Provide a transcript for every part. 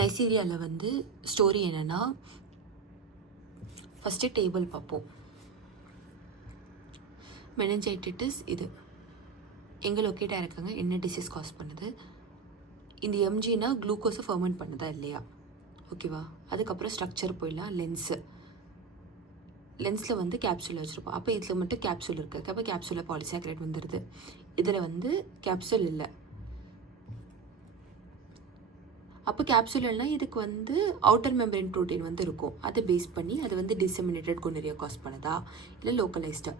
நைசீரியாவில் வந்து ஸ்டோரி என்னென்னா, first table பார்ப்போம். மெனஞ்சைட்டிஸ் இது எங்கே லொக்கேட்டாக இருக்காங்க, என்ன டிசீஸ் காஸ் பண்ணுது, இந்த எம்ஜினா குளுக்கோஸை ஃபர்மெண்ட் பண்ணுதா இல்லையா, ஓகேவா. அதுக்கப்புறம் ஸ்ட்ரக்சர் போயிடலாம். லென்ஸில் வந்து கேப்சூல் வச்சுருப்போம். அப்போ இதில் மட்டும் கேப்சூல் இருக்குது. அப்போ கேப்சூலில் பாலிசாக்கரைட் வந்துடுது. இதில் வந்து கேப்சூல் இல்லை. அப்போ கேப்சூல் இல்லைனா இதுக்கு வந்து அவுட்டர் மெம்பரேன் ப்ரோட்டீன் வந்து இருக்கும். அதை பேஸ் பண்ணி அது வந்து டிசெமினேட்டட் கொனரியா காஸ் பண்ணுதா இல்லை லோக்கலைஸ்டாக,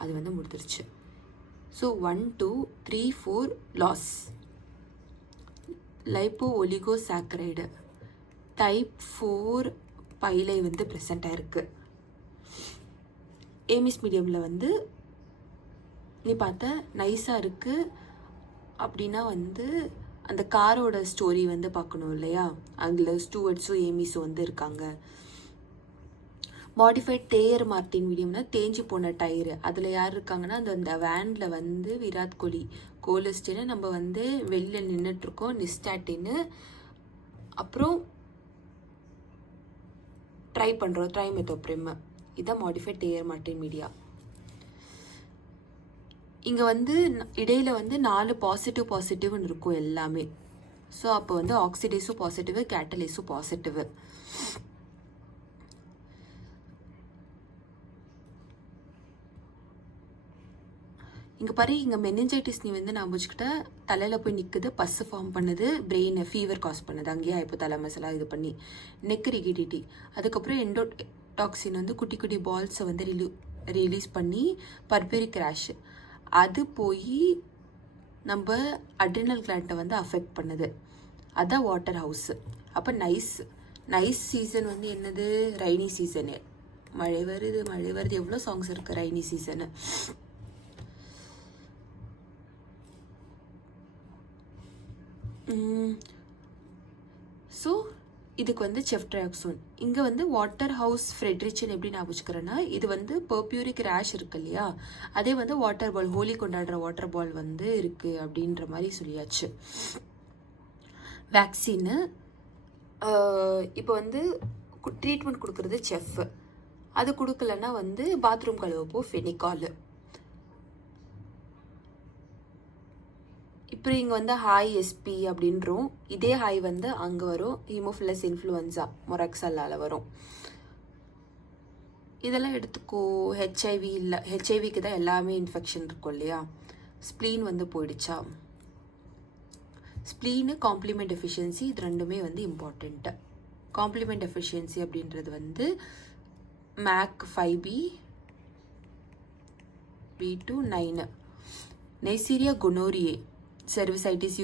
அது வந்து முடிஞ்சிருச்சு. ஸோ 1 2 3 4 லாஸ். லைப்போ ஒலிகோசாக்கரைடு டைப் 4 பைலை வந்து ப்ரெசண்ட் ஆயிருக்கு. ஏமிஸ் மீடியமில் வந்து நீ பார்த்த நைஸாக இருக்குது அப்படின்னா வந்து அந்த காரோட ஸ்டோரி வந்து பார்க்கணும் இல்லையா. அதில் ஸ்டூவர்ட்ஸும் ஏமிஸும் வந்து இருக்காங்க. மாடிஃபைட் தேயர் மார்டின் மீடியம்னா தேஞ்சு போன டயரு. அதில் யார் இருக்காங்கன்னா அந்த வேனில் வந்து விராட் கோலி, கோலிஸ்டின்னு நம்ம வந்து வெளியில் நின்றுட்டுருக்கோம், நிஸ்டாட்டின்னு, அப்புறம் ட்ரை பண்ணுறோம் ட்ரைமெத்தோப்ரிம். இதுதான் மாடிஃபைட் தேயர் மார்டின் மீடியா. இங்கே வந்து இடையில் வந்து 4 பாசிட்டிவ்னு இருக்கும் எல்லாமே. ஸோ அப்போ வந்து ஆக்சிடேஸும் பாசிட்டிவ், கேட்டலேஸும் பாசிட்டிவ். இங்கே பாரு, இங்கே மெனிஞ்சைட்டிஸ் நீ வந்து நான் வச்சுக்கிட்ட தலையில் போய் நிற்குது, பஸ்ஸு ஃபார்ம் பண்ணுது, பிரெயின் ஃபீவர் காஸ் பண்ணுது, அங்கேயே இப்போ தலைமசலாக இது பண்ணி நெக் ரிகிடிட்டி. அதுக்கப்புறம் எண்டோடாக்சின் வந்து குட்டி குட்டி பால்ஸை வந்து ரிலீஸ் பண்ணி பர்பரி கிராஷ், அது போய் நம்ம அட்ரினல் கிளாண்டை வந்து அஃபெக்ட் பண்ணுது. அதான் வாட்டர் ஹவுஸு. அப்போ நைஸ் சீசன் வந்து என்னது, ரைனி சீசனு. மழை வருது எவ்வளோ சாங்ஸ் இருக்குது ரைனி சீசனு. ஸோ இதுக்கு வந்து செஃப்ட்ரியாக்சோன். இங்கே வந்து வாட்டர் ஹவுஸ் ஃப்ரெட்ரிச்சன் எப்படி நான் வச்சுக்கிறேன்னா, இது வந்து பர்பியூரிக் ரேஷ் இருக்கு இல்லையா, அதே வந்து வாட்டர் பால், ஹோலி கொண்டாடுற வாட்டர் பால் வந்து இருக்குது அப்படின்ற மாதிரி சொல்லியாச்சு. வேக்சின்னு இப்போ வந்து ட்ரீட்மெண்ட் கொடுக்குறது செஃப், அது கொடுக்கலன்னா வந்து பாத்ரூம் கழுவப்போ ஃபெனிகால். இப்போ இங்கே வந்து ஹாய் எஸ்பி அப்படின்றோம், இதே ஹாய் வந்து அங்கே வரும், ஹீமோஃபிலஸ் இன்ஃப்ளூயன்ஸா மொராக்சல்லால் வரும். இதெல்லாம் எடுத்துக்கோ. ஹெச்ஐவி இல்லை, ஹெச்ஐவிக்கு தான் எல்லாமே இன்ஃபெக்ஷன் இருக்கும் இல்லையா. ஸ்ப்ளீன் வந்து போயிடுச்சா, ஸ்ப்ளீனு காம்ப்ளிமெண்ட் எஃபிஷியன்சி, இது ரெண்டுமே வந்து இம்பார்ட்டண்ட்டு. காம்ப்ளிமெண்ட் எஃபிஷியன்சி அப்படின்றது வந்து make 5B B2 9. Nigeria கொனோரியே, செர்விசைட்டிஸ்,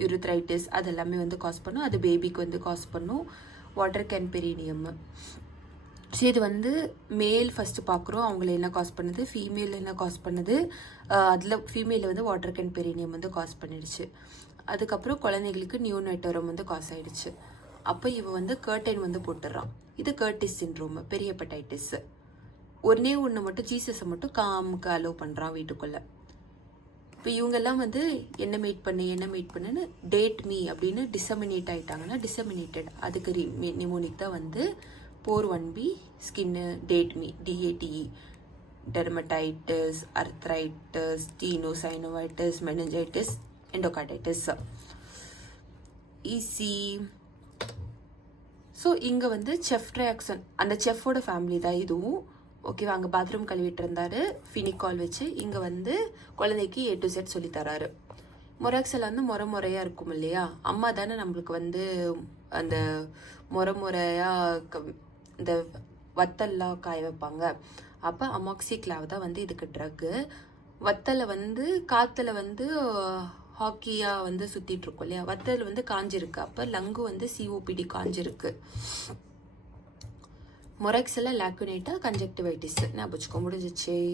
urethritis அதெல்லாமே வந்து காஸ் பண்ணும். அது பேபிக்கு வந்து காஸ் பண்ணும். Water can perineum. ஸோ இது வந்து மேல் ஃபஸ்ட்டு பார்க்குறோம், அவங்கள என்ன காஸ் பண்ணுது, ஃபீமேல் என்ன காஸ் பண்ணுது. அதில் ஃபீமேலில் வந்து வாட்டர் கேன் பெரினியம் வந்து காஸ் பண்ணிடுச்சு. அதுக்கப்புறம் குழந்தைங்களுக்கு நியூனேட்டோரம் வந்து காஸ் ஆகிடுச்சு. அப்போ இவன் வந்து கர்டைன் வந்து போட்டுடுறான். இது கர்டிஸ் சின்ட்ரோம், பெரிய ஹெப்படைட்டிஸ். ஒன்று மட்டும் ஜீசஸை மட்டும் காமுக்கு அலோவ் பண்ணுறான் வீட்டுக்குள்ளே. இப்போ இவங்கெல்லாம் வந்து என்ன மீட் பண்ணுன்னு டேட் மீ அப்படின்னு டிசமினேட் ஆகிட்டாங்கன்னா, டிசமினேட்டட் அதுக்கு நிமோனிக் தான் வந்து போர் 1B ஸ்கின்னு date me DATE. Dermatitis, arthritis, tenosynovitis, meningitis, endocarditis, easy. So இங்கே வந்து செஃப்ட்ரியாக்சன், அந்த செஃப்போட ஃபேமிலி தான் இதுவும், ஓகேவா. அங்கே பாத்ரூம் கழுவிட்டு இருந்தாரு, ஃபினிகால் வச்சு. இங்கே வந்து குழந்தைக்கு A to Z சொல்லி தராரு. மொராக்சல் வந்து முறையாக இருக்கும் இல்லையா, அம்மா தானே நம்மளுக்கு வந்து அந்த முறையாக இந்த வத்தல்லாம் காய வைப்பாங்க. அப்போ அமாக்சிக்ளாவ் தான் வந்து இதுக்கு ட்ரக்கு. வத்தலை வந்து காற்றுல வந்து ஹாக்கியாக வந்து சுற்றிட்டு இருக்கோம் இல்லையா, வத்தல் வந்து காஞ்சிருக்கு. அப்போ லங்கு வந்து COPD காஞ்சிருக்கு. மொராக்செல்லாம் லாக்குனேட்டா கன்ஜெக்டிவைட்டிஸ் ஞாபகம் முடிஞ்சிச்சு.